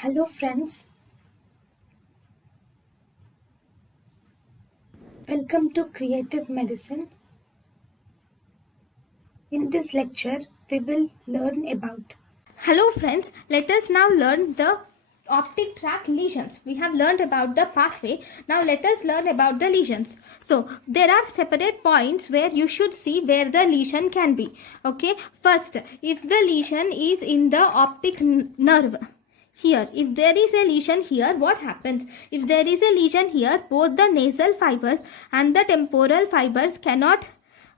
Hello, friends. Welcome to Creative Medicine. In this lecture, we will learn about. Hello friends, let us now learn the optic tract lesions. We have learned about the pathway. Now let us learn about the lesions. So there are separate points where you should see where the lesion can be. Okay, first, if the lesion is in the optic nerve, here, if there is a lesion here, what happens? If there is a lesion here, both the nasal fibers and the temporal fibers cannot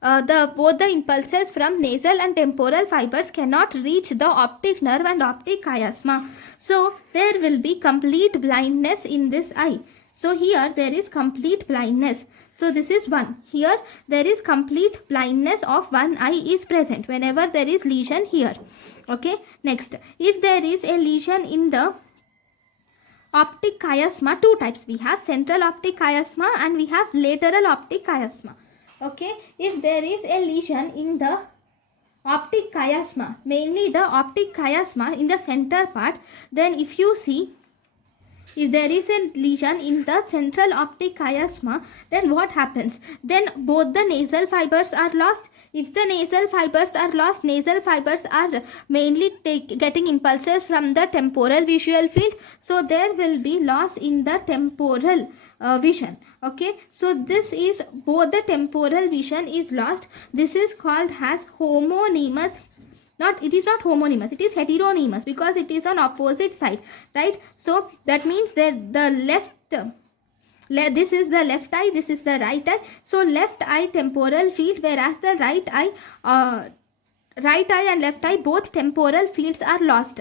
both the impulses from nasal and temporal fibers cannot reach the optic nerve and optic chiasma. So there will be complete blindness in this eye. So here there is complete blindness. So this is one. Here there is complete blindness of one eye is present whenever there is lesion here. Okay. Next, if there is a lesion in the optic chiasma, two types we have: central optic chiasma and we have lateral optic chiasma. Okay, if there is a lesion in the optic chiasma, mainly the optic chiasma in the center part, then if you see, if there is a lesion in the central optic chiasma, then what happens? Then both the nasal fibers are lost. If the nasal fibers are lost, nasal fibers are mainly getting impulses from the temporal visual field. So there will be loss in the temporal vision. Okay, so this is both the temporal vision is lost. This is called as homonymous. It is not homonymous, it is heteronymous because it is on opposite side, right? So that means that the this is the left eye, this is the right eye. So left eye temporal field, whereas the right eye and left eye, both temporal fields are lost.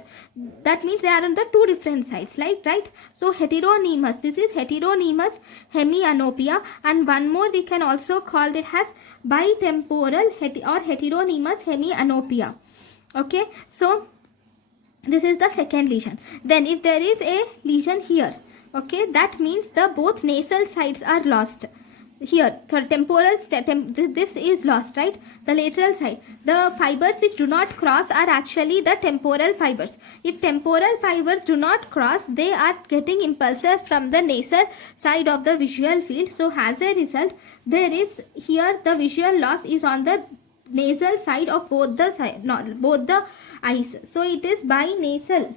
That means they are on the two different sides, like, right? So heteronymous, this is heteronymous hemianopia, and one more we can also call it as bitemporal or heteronymous hemianopia. Okay, so this is the second lesion. Then if there is a lesion here, okay, that means the both nasal sides are lost. Here, so temporal, this is lost, right? The lateral side, the fibers which do not cross are actually the temporal fibers. If temporal fibers do not cross, they are getting impulses from the nasal side of the visual field. So as a result, there is here the visual loss is on the nasal side of both the eyes. So it is binasal,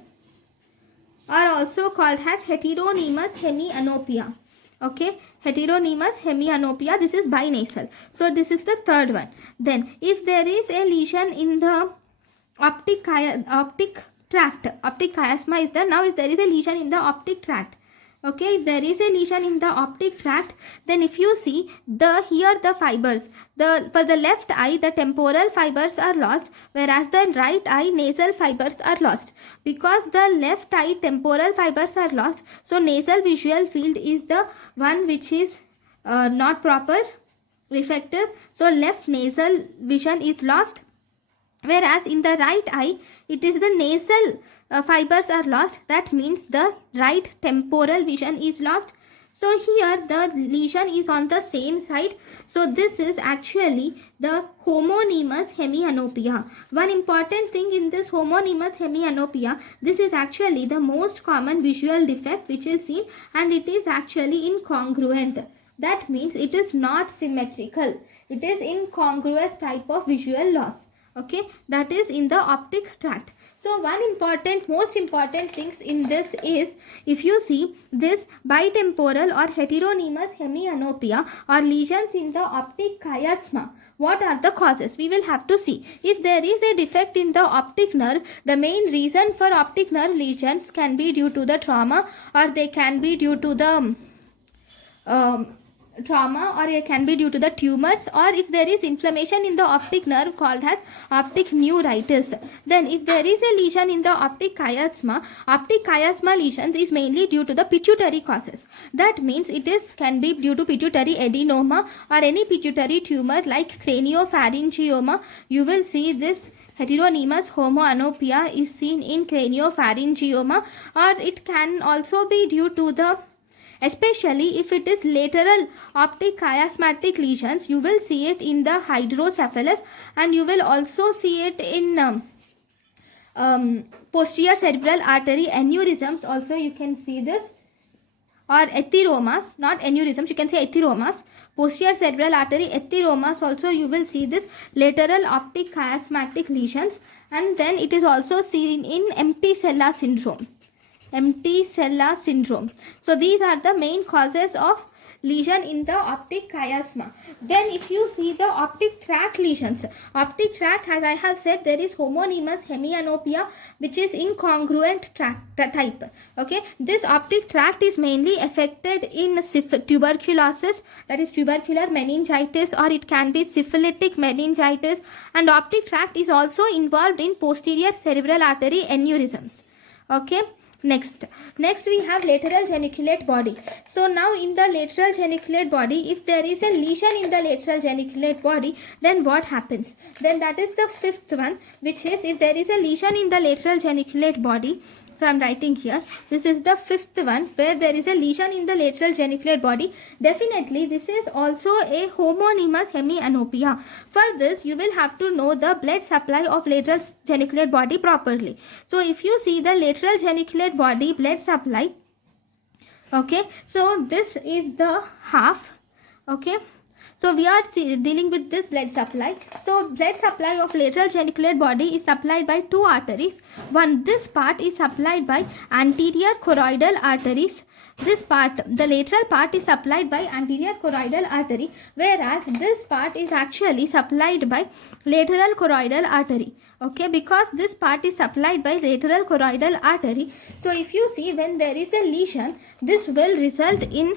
or also called as heteronymous hemianopia. Okay, heteronymous hemianopia, this is binasal. So this is the third one. Then if there is a lesion in the optic tract, optic chiasma is there. Now if there is a lesion in the optic tract, okay, if there is a lesion in the optic tract, then if you see here the fibers, for the left eye the temporal fibers are lost, whereas the right eye nasal fibers are lost. Because the left eye temporal fibers are lost, so nasal visual field is the one which is not proper, reflective. So left nasal vision is lost, whereas in the right eye it is the nasal fibers are lost. That means the right temporal vision is lost. So here the lesion is on the same side. So this is actually the homonymous hemianopia. One important thing in this homonymous hemianopia, this is actually the most common visual defect which is seen, and it is actually incongruent. That means it is not symmetrical. It is incongruous type of visual loss. Okay, that is in the optic tract. So one important, most important things in this is, if you see this bitemporal or heteronymous hemianopia or lesions in the optic chiasma, what are the causes? We will have to see. If there is a defect in the optic nerve, the main reason for optic nerve lesions can be due to the trauma, or they can be due to the trauma, or it can be due to the tumors, or if there is inflammation in the optic nerve called as optic neuritis. Then if there is a lesion in the optic chiasma lesions is mainly due to the pituitary causes. That means it is can be due to pituitary adenoma or any pituitary tumor like craniopharyngioma. You will see this heteronymous homoanopia is seen in craniopharyngioma, or it can also be due to the, especially if it is lateral optic chiasmatic lesions, you will see it in the hydrocephalus, and you will also see it in posterior cerebral artery aneurysms also you can see this, or atheromas, not aneurysms, you can say atheromas, posterior cerebral artery atheromas also you will see this, lateral optic chiasmatic lesions, and then it is also seen in empty sella syndrome. Empty sella syndrome. So these are the main causes of lesion in the optic chiasma. Then if you see the optic tract lesions, optic tract, as I have said, there is homonymous hemianopia which is incongruent tract type. Okay, this optic tract is mainly affected in tuberculosis, that is tubercular meningitis, or it can be syphilitic meningitis, and optic tract is also involved in posterior cerebral artery aneurysms. Okay. Next we have lateral geniculate body. So now in the lateral geniculate body, if there is a lesion in the lateral geniculate body, then what happens? Then that is the fifth one, which is if there is a lesion in the lateral geniculate body. So I am writing here, this is the fifth one, where there is a lesion in the lateral geniculate body. Definitely this is also a homonymous hemianopia. For this you will have to know the blood supply of lateral geniculate body properly. So if you see the lateral geniculate body blood supply, okay, so this is the half, okay. So we are dealing with this blood supply. So blood supply of lateral geniculate body is supplied by two arteries. One, this part is supplied by anterior choroidal arteries. This part, the lateral part, is supplied by anterior choroidal artery, whereas this part is actually supplied by lateral choroidal artery. Okay, because this part is supplied by lateral choroidal artery. So if you see, when there is a lesion, this will result in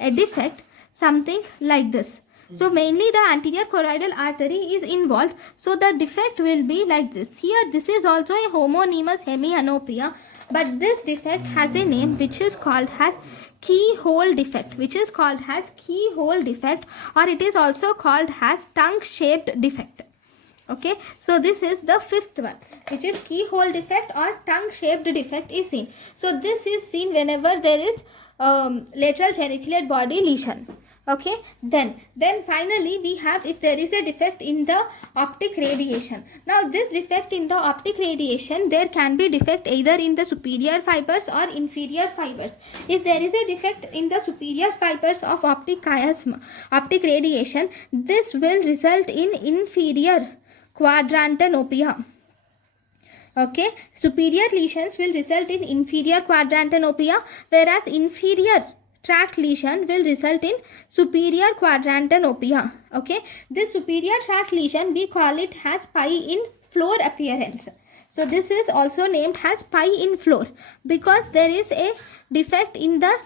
a defect, something like this. So mainly the anterior choroidal artery is involved. So the defect will be like this. Here this is also a homonymous hemianopia, but this defect has a name which is called as keyhole defect, which is called as keyhole defect, or it is also called as tongue shaped defect. Okay, so this is the fifth one, which is keyhole defect or tongue shaped defect is seen. So this is seen whenever there is lateral geniculate body lesion. Okay, then finally we have if there is a defect in the optic radiation. Now this defect in the optic radiation, there can be defect either in the superior fibers or inferior fibers. If there is a defect in the superior fibers of optic chiasma, optic radiation, this will result in inferior quadrantenopia. Okay, superior lesions will result in inferior quadrantenopia, whereas inferior tract lesion will result in superior quadrantenopia. Okay, this superior tract lesion, we call it as pie in floor appearance. So this is also named as pie in floor because there is a defect in the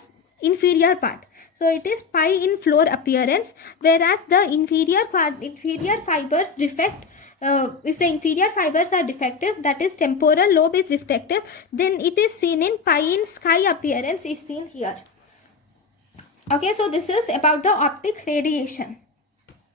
inferior part. So it is pie in floor appearance, whereas the inferior fibers defect. If the inferior fibers are defective, that is temporal lobe is defective, then it is seen in pie in sky appearance is seen here. Okay, so this is about the optic radiation.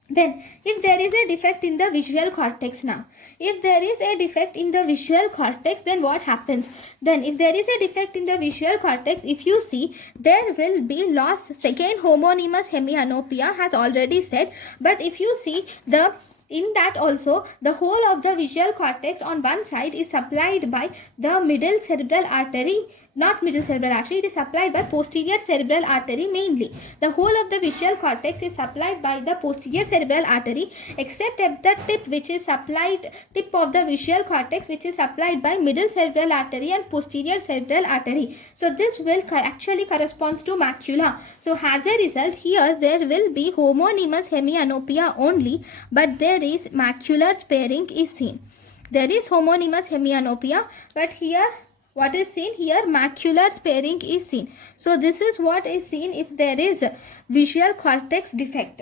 Then if there is a defect in the visual cortex now, if there is a defect in the visual cortex, then what happens? Then if there is a defect in the visual cortex, if you see, there will be loss. Second homonymous hemianopia has already said, but if you see in that also, the whole of the visual cortex on one side is supplied by the middle cerebral artery, not middle cerebral artery, it is supplied by posterior cerebral artery mainly. The whole of the visual cortex is supplied by the posterior cerebral artery, except at the tip which is supplied, tip of the visual cortex which is supplied by middle cerebral artery and posterior cerebral artery. So this will actually corresponds to macula. So as a result, here there will be homonymous hemianopia only, but there is macular sparing is seen. There is homonymous hemianopia, but here what is seen here? Macular sparing is seen. So this is what is seen if there is visual cortex defect.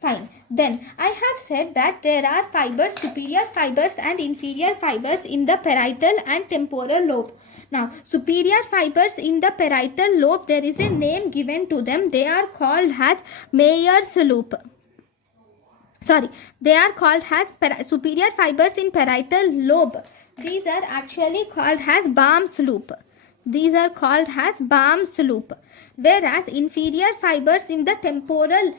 Fine. Then I have said that there are fibers, superior fibers and inferior fibers in the parietal and temporal lobe. Now, superior fibers in the parietal lobe, there is a name given to them. They are called as Meyer's loop. They are called as superior fibers in parietal lobe. These are actually called as Baum's loop. These are called as Balm's loop. Whereas inferior fibers in the temporal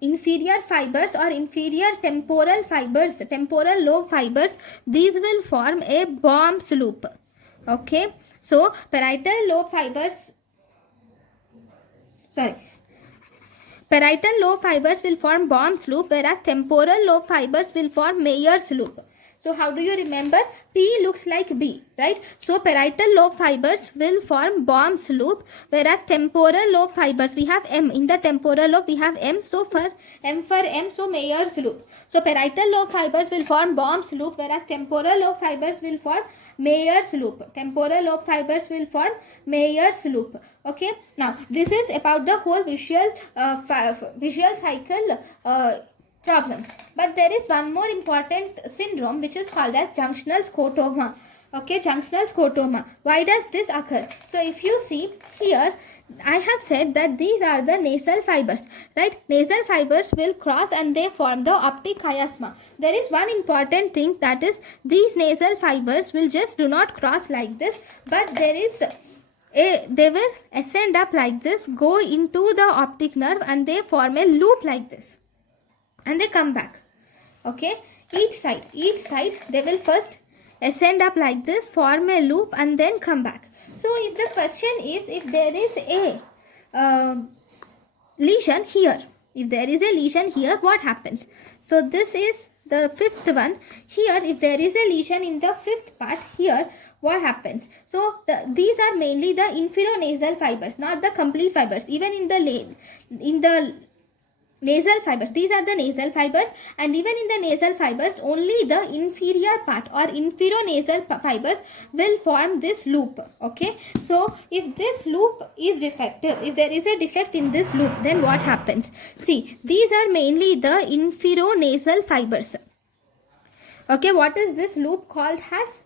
inferior fibers or inferior temporal fibers, temporal lobe fibers, these will form a Balm's loop. Okay, so parietal lobe fibers, parietal lobe fibers will form Balm's loop, whereas temporal lobe fibers will form Meyer's loop. So how do you remember? P looks like B, right? So parietal lobe fibers will form Balm's loop, whereas temporal lobe fibers, we have M. In the temporal lobe, we have M. So for M, so Meyer's loop. So parietal lobe fibers will form Balm's loop, whereas temporal lobe fibers will form Meyer's loop. Temporal lobe fibers will form Meyer's loop. Okay. Now this is about the whole visual cycle problems. But there is one more important syndrome which is called as junctional scotoma. Okay, junctional scotoma. Why does this occur? So if you see here, I have said that these are the nasal fibers, right? Nasal fibers will cross and they form the optic chiasma. There is one important thing, that is these nasal fibers will just do not cross like this, but there is they will ascend up like this, go into the optic nerve, and they form a loop like this, and they come back. Okay, each side they will first ascend up like this, form a loop, and then come back. So if the question is, if there is a lesion here, what happens? So this is the fifth one. Here, if there is a lesion in the fifth part here, what happens? So these are mainly the inferonasal fibers, not the complete fibers. Even in the nasal fibers, these are the nasal fibers, and even in the nasal fibers, only the inferior part or inferonasal fibers will form this loop. Okay, so if this loop is defective, if there is a defect in this loop, then what happens? See, these are mainly the inferonasal fibers. Okay, what is this loop called as?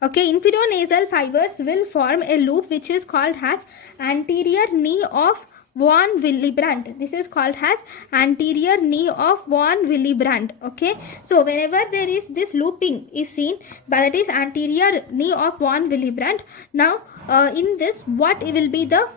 Okay, inferonasal fibers will form a loop which is called as anterior knee of von Willebrand. This is called as anterior knee of von Willebrand. Okay, so whenever there is this looping is seen, but that is anterior knee of von Willebrand. Now, in this, what will be the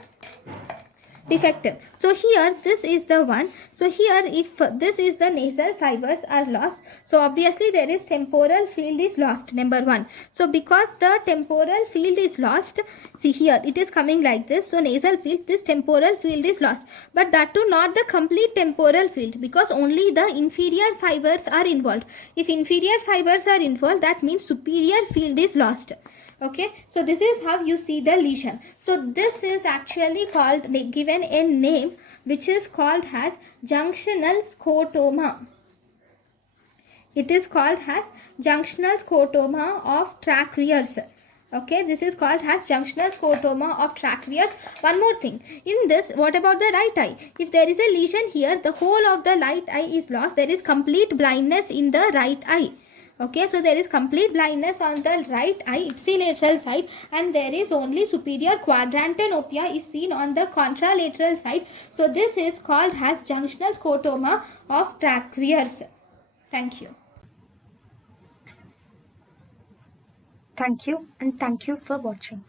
defective? So here, this is the one. So here, if this is the nasal fibers are lost, so obviously there is temporal field is lost, number one. So because the temporal field is lost, see here it is coming like this. So nasal field, this temporal field is lost, but that too not the complete temporal field, because only the inferior fibers are involved. If inferior fibers are involved, that means superior field is lost. Okay, so this is how you see the lesion. So this is actually called, given a name which is called as junctional scotoma. It is called as junctional scotoma of Traquears. Okay, this is called as junctional scotoma of Traquears. One more thing, in this, what about the right eye? If there is a lesion here, the whole of the right eye is lost. There is complete blindness in the right eye. Okay, so there is complete blindness on the right eye, ipsilateral side, and there is only superior quadrantenopia is seen on the contralateral side. So this is called as junctional scotoma of Traquears. Thank you. Thank you, and thank you for watching.